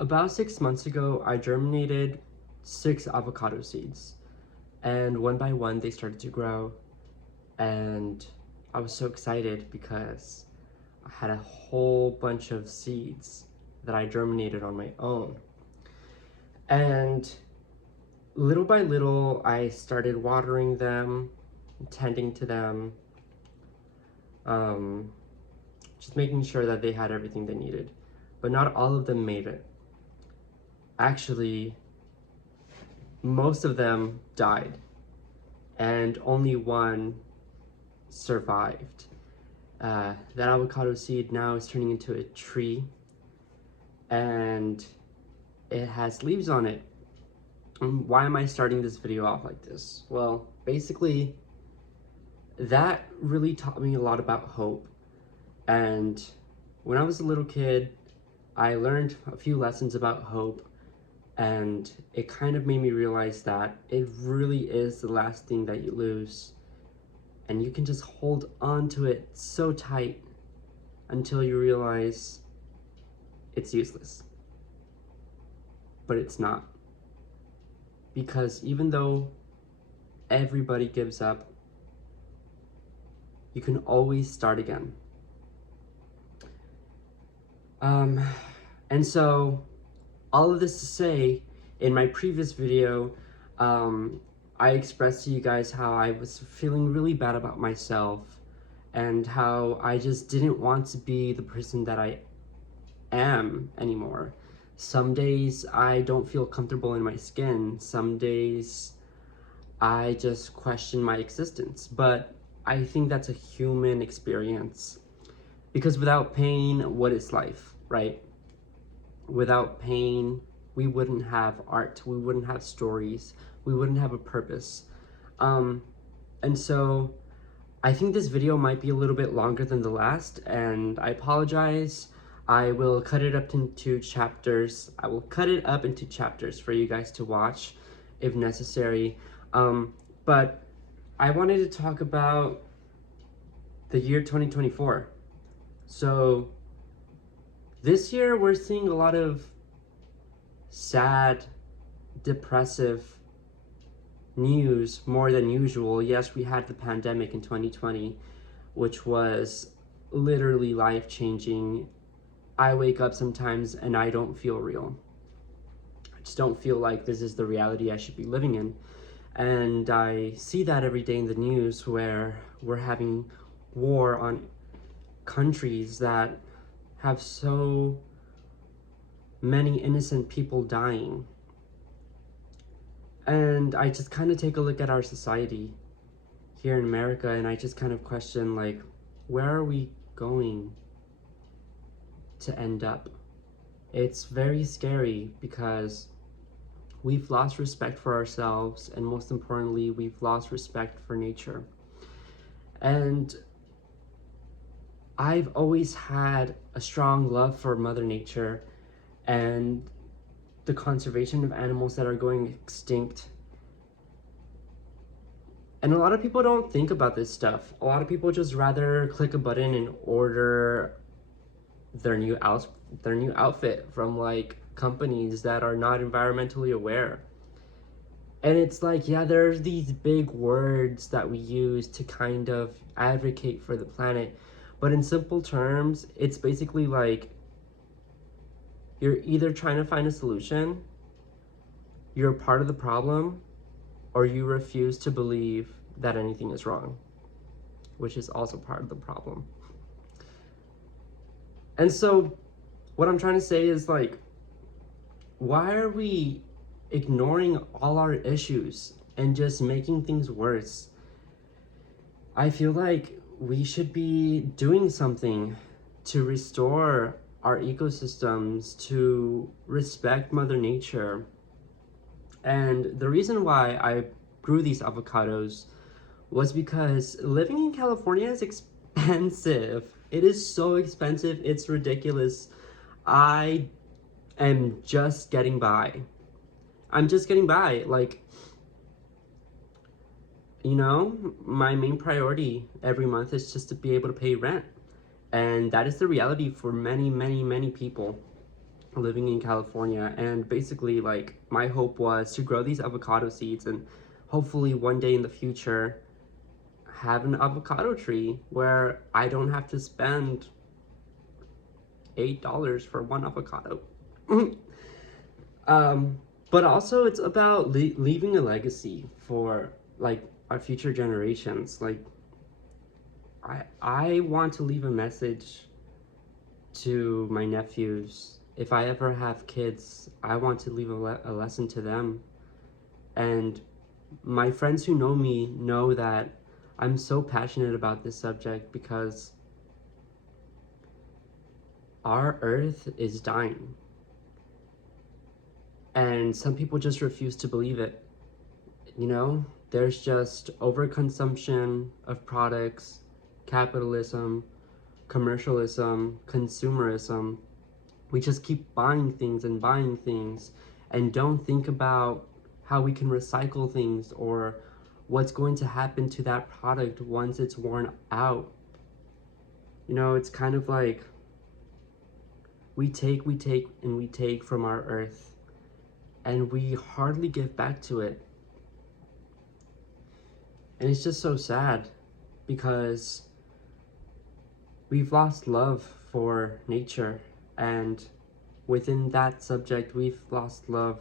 About 6 months ago, I germinated 6 avocado seeds, and one by one they started to grow, and I was so excited because I had a whole bunch of seeds that I germinated on my own. And little by little, I started watering them, tending to them, um, just making sure that they had everything they needed. But not all of them made it. Actually, most of them died, and only one survived. That avocado seed now is turning into a tree, and it has leaves on it. Why am I starting this video off like this? Well, basically, that really taught me a lot about hope. And when I was a little kid, I learned a few lessons about hope, and it kind of made me realize that it really is the last thing that you lose, and you can just hold on to it so tight until you realize it's useless. But it's not, because even though everybody gives up, you can always start again. And so all of this to say, in my previous video, I expressed to you guys how I was feeling really bad about myself and how I just didn't want to be the person that I am anymore. Some days I don't feel comfortable in my skin. Some days I just question my existence. But I think that's a human experience. Because without pain, what is life, right? Without pain, we wouldn't have art, we wouldn't have stories, we wouldn't have a purpose. And so I think this video might be a little bit longer than the last, and I apologize. I will cut it up into chapters. I will cut it up into chapters for you guys to watch if necessary. But I wanted to talk about the year 2024. So this year we're seeing a lot of sad, depressive news more than usual. Yes, we had the pandemic in 2020, which was literally life-changing. I wake up sometimes and I don't feel real. I just don't feel like this is the reality I should be living in. And I see that every day in the news, where we're having war on countries that have so many innocent people dying. And I just kind of take a look at our society here in America, and I just kind of question, like, where are we going to end up? It's very scary because we've lost respect for ourselves, and most importantly, we've lost respect for nature. And I've always had a strong love for Mother Nature and the conservation of animals that are going extinct. And a lot of people don't think about this stuff. A lot of people just rather click a button and order their new outfit from like companies that are not environmentally aware. And it's like, yeah, there's these big words that we use to kind of advocate for the planet, but in simple terms, it's basically like you're either trying to find a solution, you're part of the problem, or you refuse to believe that anything is wrong, which is also part of the problem. And so what I'm trying to say is, like, why are we ignoring all our issues and just making things worse? I feel like we should be doing something to restore our ecosystems, to respect Mother Nature. And the reason why I grew these avocados was because living in California is expensive. It is so expensive, it's ridiculous. I am just getting by. I'm just getting by. Like, you know, my main priority every month is just to be able to pay rent. And that is the reality for many, many, many people. living in California, and basically like my hope was to grow these avocado seeds and hopefully one day in the future have an avocado tree where I don't have to spend $8 for one avocado. um, but also it's about leaving a legacy for like our future generations. Like I want to leave a message to my nephews. If I ever have kids, I want to leave a lesson to them. And my friends who know me know that I'm so passionate about this subject because our earth is dying. And some people just refuse to believe it. You know, there's just overconsumption of products, capitalism, commercialism, consumerism. We just keep buying things and don't think about how we can recycle things or what's going to happen to that product once it's worn out. You know, it's kind of like we take and we take from our earth and we hardly give back to it. And it's just so sad because we've lost love for nature, and within that subject we've lost love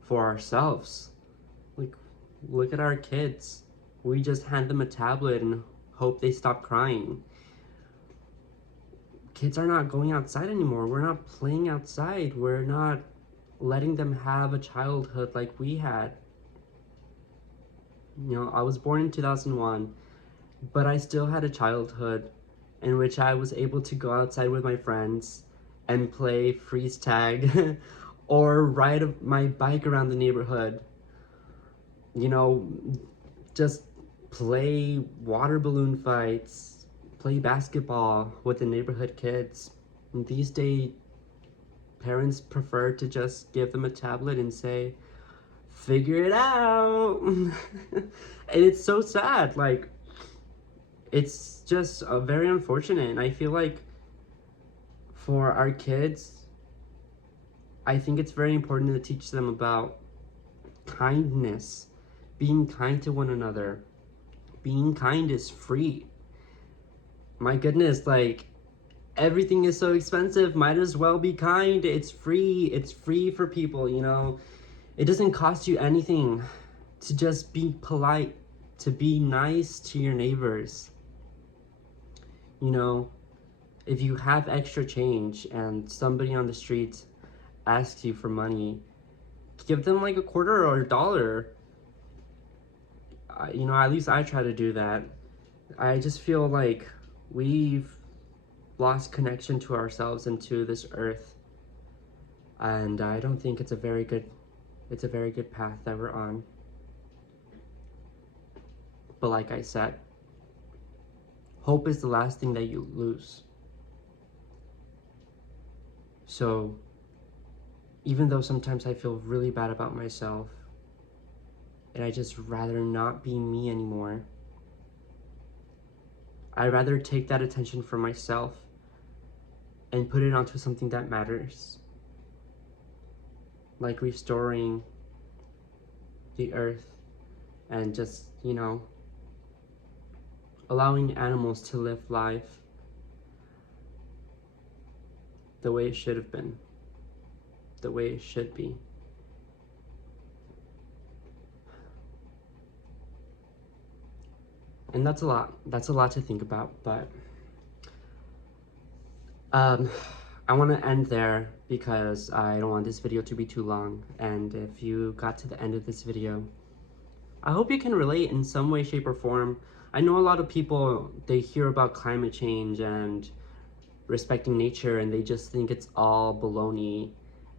for ourselves. Like, look at our kids. We just hand them a tablet and hope they stop crying. Kids are not going outside anymore. We're not playing outside. We're not letting them have a childhood like we had. You know, I was born in 2001, but I still had a childhood in which I was able to go outside with my friends and play freeze tag or ride my bike around the neighborhood. You know, just play water balloon fights, play basketball with the neighborhood kids. And these days, parents prefer to just give them a tablet and say, figure it out. And it's so sad. Like, it's just very unfortunate. And I feel like for our kids, I think it's very important to teach them about kindness, being kind to one another. Being kind is free. My goodness, like, everything is so expensive. Might as well be kind. It's free. It's free for people, you know. It doesn't cost you anything to just be polite, to be nice to your neighbors. You know, if you have extra change and somebody on the street asks you for money, give them like a quarter or a dollar. You know, at least I try to do that. I just feel like we've lost connection to ourselves and to this earth, and I don't think it's a very good path that we're on. But like I said, hope is the last thing that you lose. So even though sometimes I feel really bad about myself and I just rather not be me anymore, I'd rather take that attention from myself and put it onto something that matters, like restoring the earth and just, you know, allowing animals to live life the way it should have been, the way it should be. And that's a lot to think about, but I want to end there because I don't want this video to be too long. And if you got to the end of this video, I hope you can relate in some way, shape, or form. I know a lot of people, they hear about climate change and respecting nature and they just think it's all baloney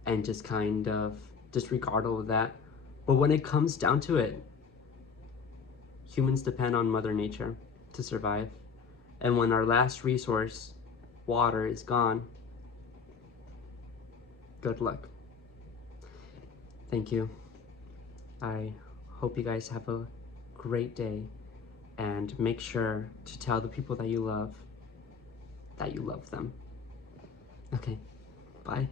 and just kind of disregard all of that. But when it comes down to it, humans depend on Mother Nature to survive. And when our last resource, water, is gone, good luck. Thank you. I hope you guys have a great day, and make sure to tell the people that you love them. Okay, bye.